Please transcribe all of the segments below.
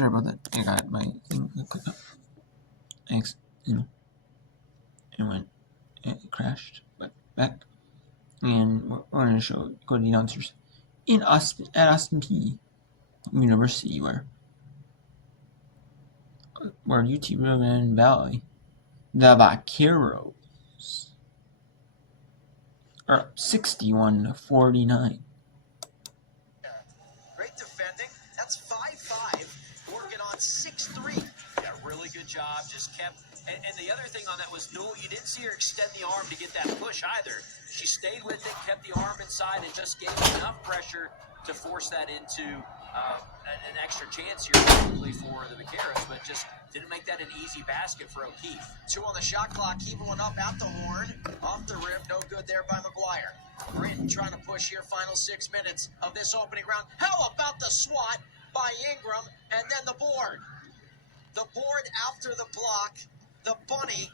sorry about that. I got my thing clicked up. It crashed, but back. And we're going to go to the announcers at Austin P University, where UT River Valley, the Vaqueros are up 61-49. Great defending. That's 5-5. Working on 6-3. Yeah, really good job. Just kept. And the other thing on that was, no, you didn't see her extend the arm to get that push either. She stayed with it, kept the arm inside, and just gave enough pressure to force that into an extra chance here probably for the Vaqueros, but just didn't make that an easy basket for O'Keefe. 2 on the shot clock, keeping one up at the horn. Off the rim, no good there by McGuire. Britton trying to push here, final 6 minutes of this opening round. How about the swat by Ingram, and then the board? The board after the block, the bunny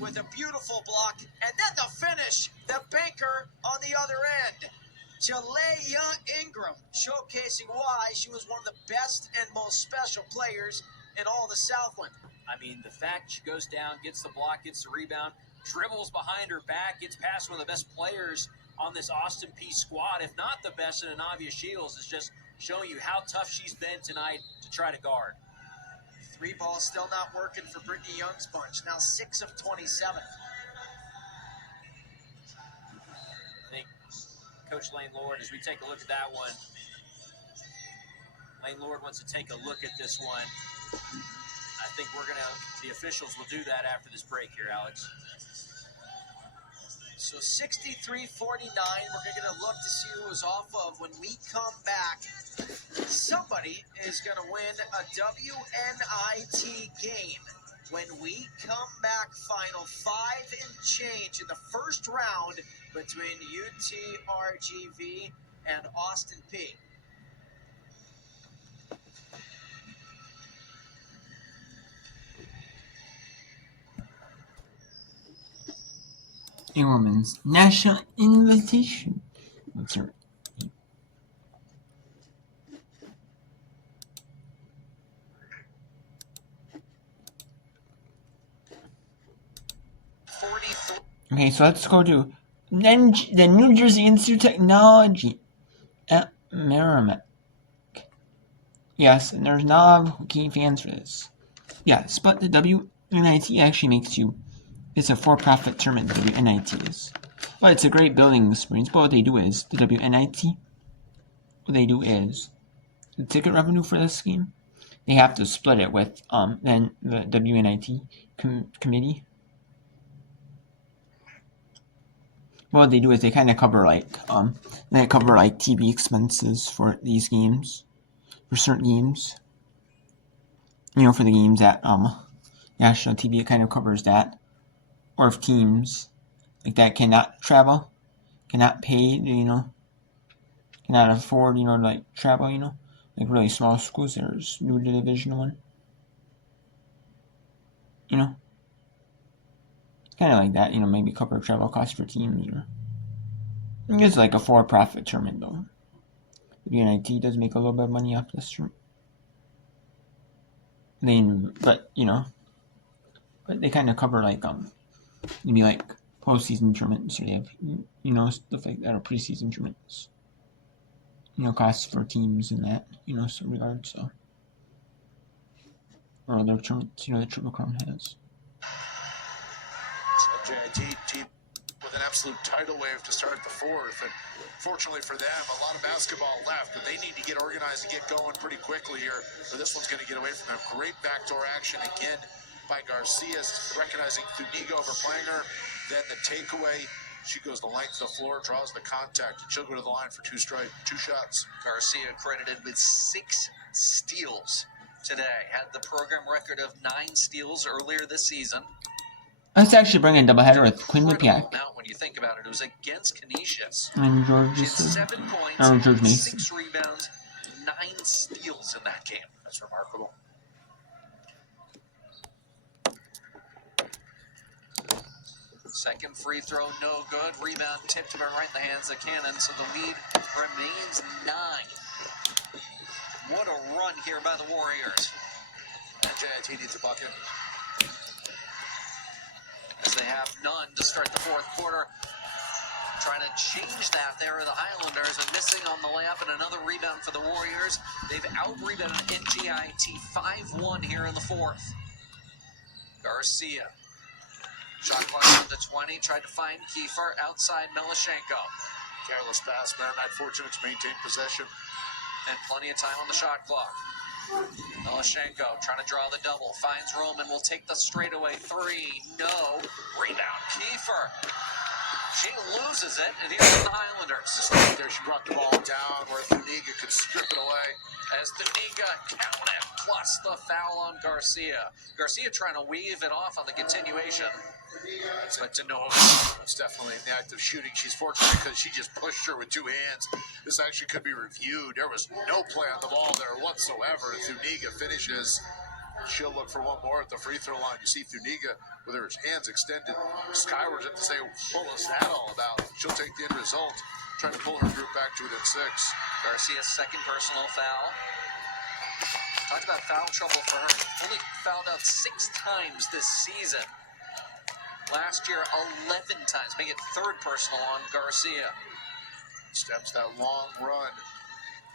with a beautiful block, and then the finish, the banker on the other end. Jalea Ingram, showcasing why she was one of the best and most special players in all the Southland. I mean, the fact she goes down, gets the block, gets the rebound, dribbles behind her back, gets past one of the best players on this Austin P squad, if not the best, in Anavia Shields, is just showing you how tough she's been tonight to try to guard. 3 ball still not working for Brittany Young's bunch. Now 6 of 27. I think Coach Lane Lord, as we take a look at that one, Lane Lord wants to take a look at this one. I think the officials will do that after this break here, Alex. So 63-49, we're going to look to see who is off of. When we come back, somebody is going to win a WNIT game. When we come back, final 5 and change in the first round between UTRGV and Austin P. A women's national invitation. That's right. Okay, so let's go to the New Jersey Institute of Technology at Merrimack. Yes, and there's not a key fans for this. Yes, but the WNIT actually makes you. It's a for-profit tournament, the WNIT is. But it's a great building experience. But what they do is, the WNIT, what they do is, the ticket revenue for this game, they have to split it with then the WNIT committee. What they do is they kind of cover TV expenses for these games, for certain games. For the games at national TV, it kind of covers that. Or if teams like that cannot travel, cannot pay, cannot afford, like travel, like really small schools that are new to Division I. Kind of like that, maybe cover travel costs for teams, or it's like a for-profit tournament though. The UNIT does make a little bit of money off this tournament. But they kind of cover like maybe like postseason tournaments, or they have stuff like that, or preseason tournaments. Costs for teams in that some regard, so or other tournaments the Triple Crown has. JIT team with an absolute tidal wave to start the 4th, and fortunately for them, a lot of basketball left, but they need to get organized and get going pretty quickly here, or this one's going to get away from them. Great backdoor action again by Garcia, recognizing Thuniga overplaying her. Then the takeaway, she goes the length of the floor, draws the contact, and she'll go to the line for 2 shots. Garcia credited with 6 steals today. Had the program record of 9 steals earlier this season. Let's actually bring in a doubleheader with Quinn Lupiak. When you think about it, it was against Canisius. And George She had 7 points, George Mason. 6 rebounds, 9 steals in that game. That's remarkable. Second free throw, no good. Rebound tipped right in the hands of Cannon, so the lead remains 9. What a run here by the Warriors. NCAA needs a bucket. As they have none to start the fourth quarter. Trying to change that there are the Highlanders, and missing on the layup, and another rebound for the Warriors. They've out-rebounded NGIT 5-1 here in the fourth. Garcia. Shot clock down to 20. Tried to find Kiefer outside Melashenko. Careless pass. Merrimack fortunate to maintain possession. And plenty of time on the shot clock. Melashenko trying to draw the double. Finds Roman. Will take the straightaway three. No. Rebound. Kiefer. She loses it, and here's the Highlanders. Just right there, she brought the ball down where Thuniga could strip it away. As Thuniga counted, plus the foul on Garcia. Garcia trying to weave it off on the continuation. But to no avail. It's definitely in the act of shooting. She's fortunate because she just pushed her with two hands. This actually could be reviewed. There was no play on the ball there whatsoever. Thuniga finishes. She'll look for one more at the free throw line. You see Thuniga with her hands extended skyward to say, what was that all about? She'll take the end result, trying to pull her group back to within 6. Garcia's second personal foul. Talked about foul trouble for her. Only fouled out 6 times this season. Last year, 11 times, making it third personal on Garcia. Steps that long run.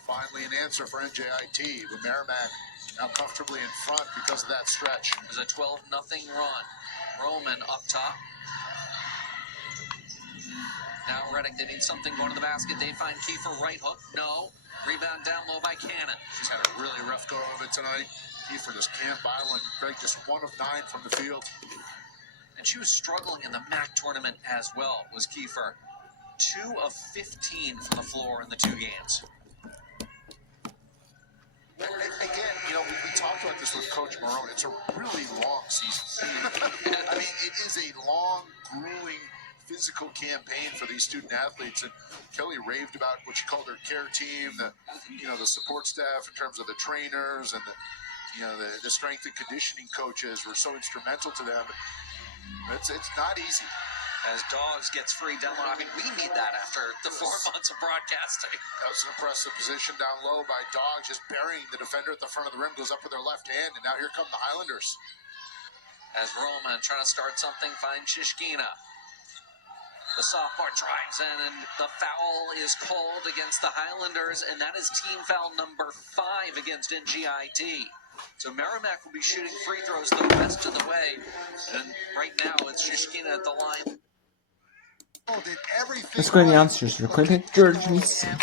Finally an answer for NJIT, but Merrimack now comfortably in front because of that stretch. There's a 12-0 run. Roman up top. Now Reddick, they need something going to the basket. They find Kiefer, right hook. No. Rebound down low by Cannon. She's had a really rough go of it tonight. Kiefer just can't buy one. Greg just 1 of 9 from the field. And she was struggling in the MAC tournament as well, was Kiefer. 2 of 15 from the floor in the 2 games. Again, you know, we talked about this with Coach Marone. It's a really long season. I mean, it is a long, grueling, physical campaign for these student athletes. And Kelly raved about what she called her care team, the support staff in terms of the trainers and the strength and conditioning coaches were so instrumental to them. It's not easy. As Dogs gets free down low. I mean, we need that after the 4 months of broadcasting. That was an impressive position down low by Dogs, just burying the defender at the front of the rim, goes up with her left hand, and now here come the Highlanders. As Roman trying to start something, finds Shishkina. The sophomore drives in, and the foul is called against the Highlanders, and that is team foul number 5 against NGIT. So Merrimack will be shooting free throws the rest of the way, and right now it's Shishkina at the line. Let's go to the answers real quick. George Mason.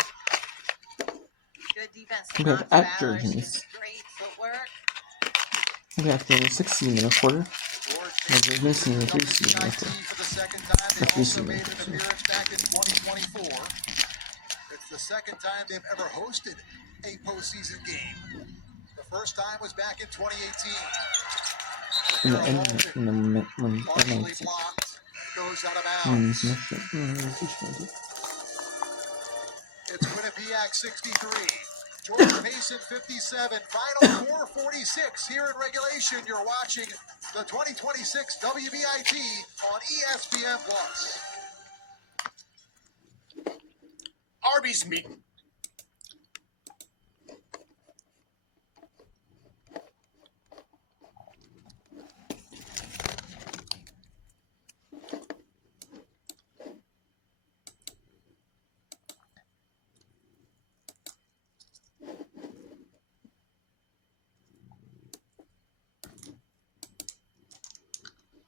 Good defense. We have at George Mason. Great footwork. We have the 16-minute quarter. George Mason in the 3-minute quarter. The 3-minute quarter. Back in 2024. It's the second time they've ever hosted a postseason game. The first time was back in 2018. Partially blocked. Goes out of bounds. It's Quinnipiac 63. George Mason 57. Final score 46 here in regulation. You're watching the 2026 WBIT on ESPN Plus. Arby's meat.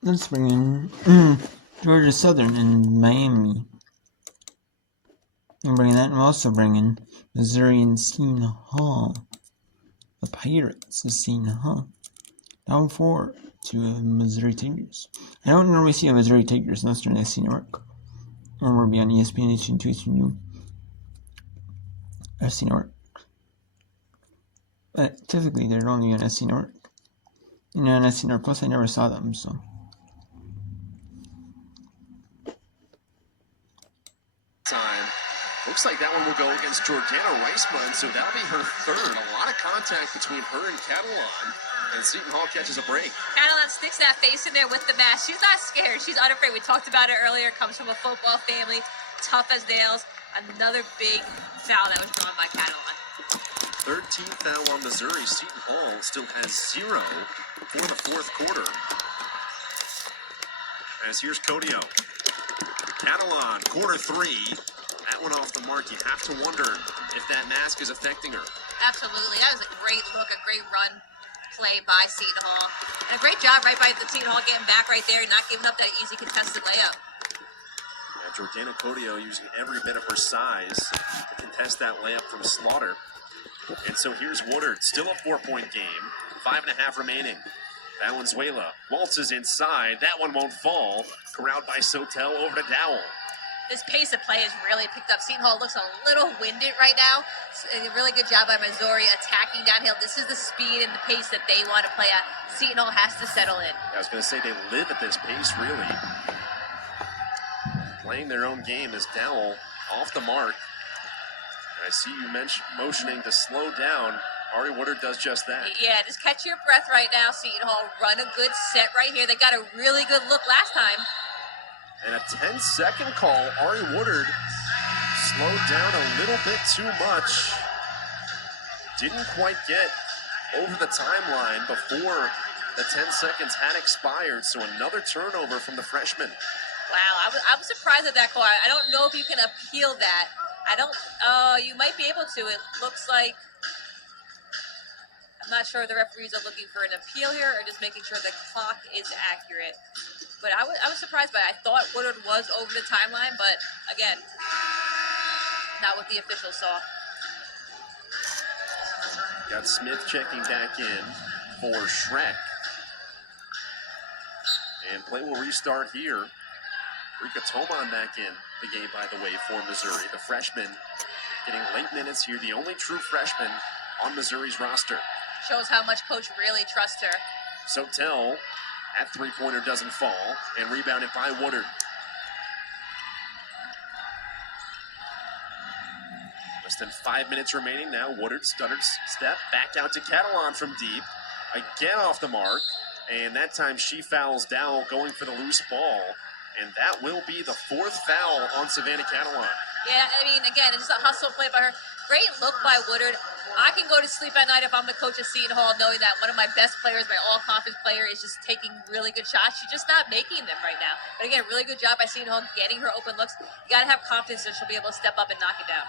Let's bring in Georgia Southern and Miami. And bring that, and we'll also bring in Missouri and Seton Hall. The Pirates of Seton Hall. Down 4 to Missouri Tigers. I don't normally see a Missouri Tigers unless they're in SC Network. Or we'll be on ESPN H2 SC Network. But typically they're only on SC Network. On SC Network Plus I never saw them, so. Time. Looks like that one will go against Jordana Reisman, so that'll be her third. A lot of contact between her and Catalan, and Seton Hall catches a break. Catalan sticks that face in there with the mask. She's not scared. She's unafraid. We talked about it earlier. Comes from a football family, tough as nails. Another big foul that was drawn by Catalan. 13th foul on Missouri. Seton Hall still has 0 for the fourth quarter. As here's Codio. Catalan, corner 3. That one off the mark. You have to wonder if that mask is affecting her. Absolutely. That was a great look, a great run play by Seton Hall. And a great job right by the Seton Hall getting back right there and not giving up that easy contested layup. And Jordana Codio using every bit of her size to contest that layup from Slaughter. And so here's Woodard, still a 4-point game. 5.5 remaining. Valenzuela waltzes inside. That one won't fall. Corralled by Sotel over to Dowell. This pace of play has really picked up. Seton Hall looks a little winded right now. A really good job by Missouri attacking downhill. This is the speed and the pace that they want to play at. Seton Hall has to settle in. I was going to say they live at this pace, really. Playing their own game as Dowell off the mark. And I see you motioning to slow down. Ari Woodard does just that. Yeah, just catch your breath right now, Seton Hall. Run a good set right here. They got a really good look last time. And a 10-second call. Ari Woodard slowed down a little bit too much. Didn't quite get over the timeline before the 10 seconds had expired. So another turnover from the freshman. Wow, I was surprised at that call. I don't know if you can appeal that. You might be able to. It looks like, I'm not sure if the referees are looking for an appeal here or just making sure the clock is accurate. But I was surprised by it. I thought Woodard was over the timeline, but again, not what the officials saw. Got Smith checking back in for Schreck. And play will restart here. Rika Toman back in the game, by the way, for Missouri. The freshman getting late minutes here. The only true freshman on Missouri's roster. Shows how much coach really trusts her. Sotel, that three-pointer doesn't fall, and rebounded by Woodard. Less than 5 minutes remaining now. Woodard stuttered step back out to Catalan from deep. Again off the mark, and that time she fouls Dowell going for the loose ball. And that will be the fourth foul on Savannah Catalan. Yeah, I mean, again, it's a hustle play by her. Great look by Woodard. I can go to sleep at night if I'm the coach of Seton Hall knowing that one of my best players, my all-conference player, is just taking really good shots. She's just not making them right now. But again, really good job by Seton Hall getting her open looks. You got to have confidence that she'll be able to step up and knock it down.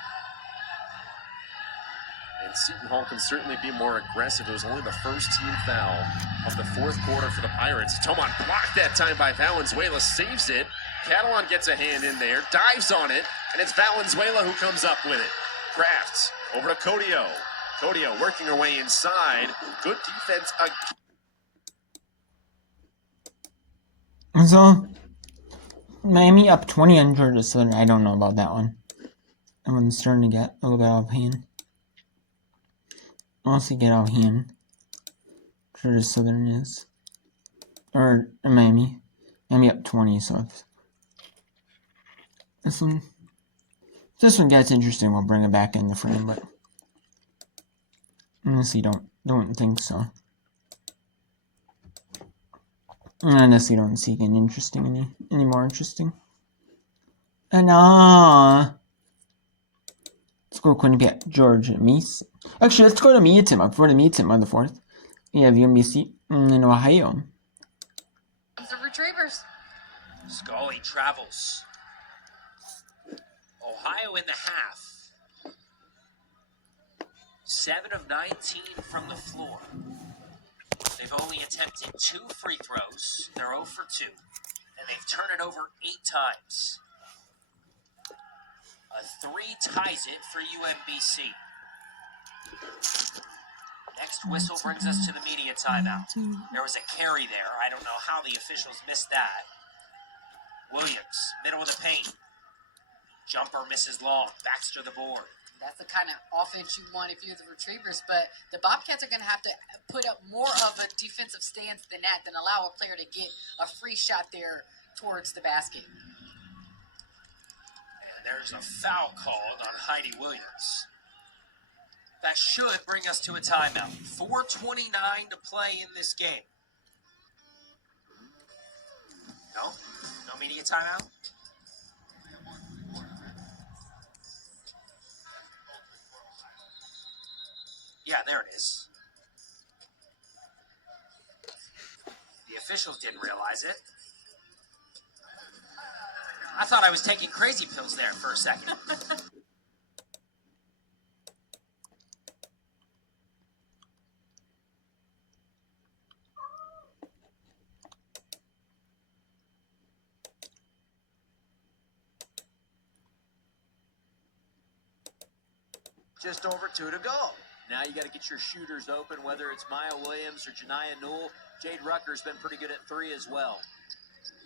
And Seton Hall can certainly be more aggressive. It was only the first team foul of the fourth quarter for the Pirates. Toman blocked that time by Valenzuela, saves it. Catalan gets a hand in there, dives on it, and it's Valenzuela who comes up with it. Crafts over to Codio. Codio working her way inside. Good defense again. So, Miami up 20 on Georgia Southern. I don't know about that one. That one's starting to get a little bit out of hand. Honestly, get out of hand. Georgia Southern is. Or Miami. Miami up 20, so if this one gets interesting, we'll bring it back in the frame, but honestly don't think so. I honestly don't see it interesting any more interesting. And let's go Quinnipiac, Georgia, Mason. Actually, let's go to Meetum. Before the Meetum on the 4th, we have UMBC in Ohio. The Retrievers. Scully travels. Ohio in the half. 7 of 19 from the floor. They've only attempted 2 free throws. They're 0 for 2. And they've turned it over 8 times. A 3 ties it for UMBC. Next whistle brings us to the media timeout. There was a carry there. I don't know how the officials missed that. Williams, middle of the paint. Jumper misses long. Baxter the board. That's the kind of offense you want if you're the Retrievers, but the Bobcats are going to have to put up more of a defensive stance than that, than allow a player to get a free shot there towards the basket. And there's a foul called on Heidi Williams. That should bring us to a timeout. 4:29 to play in this game. No? No media timeout? Yeah, there it is. The officials didn't realize it. I thought I was taking crazy pills there for a second. Just over 2 to go. Now you got to get your shooters open, whether it's Maya Williams or Janiyah Newell. Jade Rucker's been pretty good at 3 as well.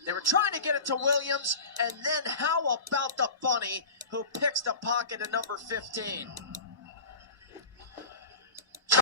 They were trying to get it to Williams, and then how about the bunny who picks the pocket at number 15?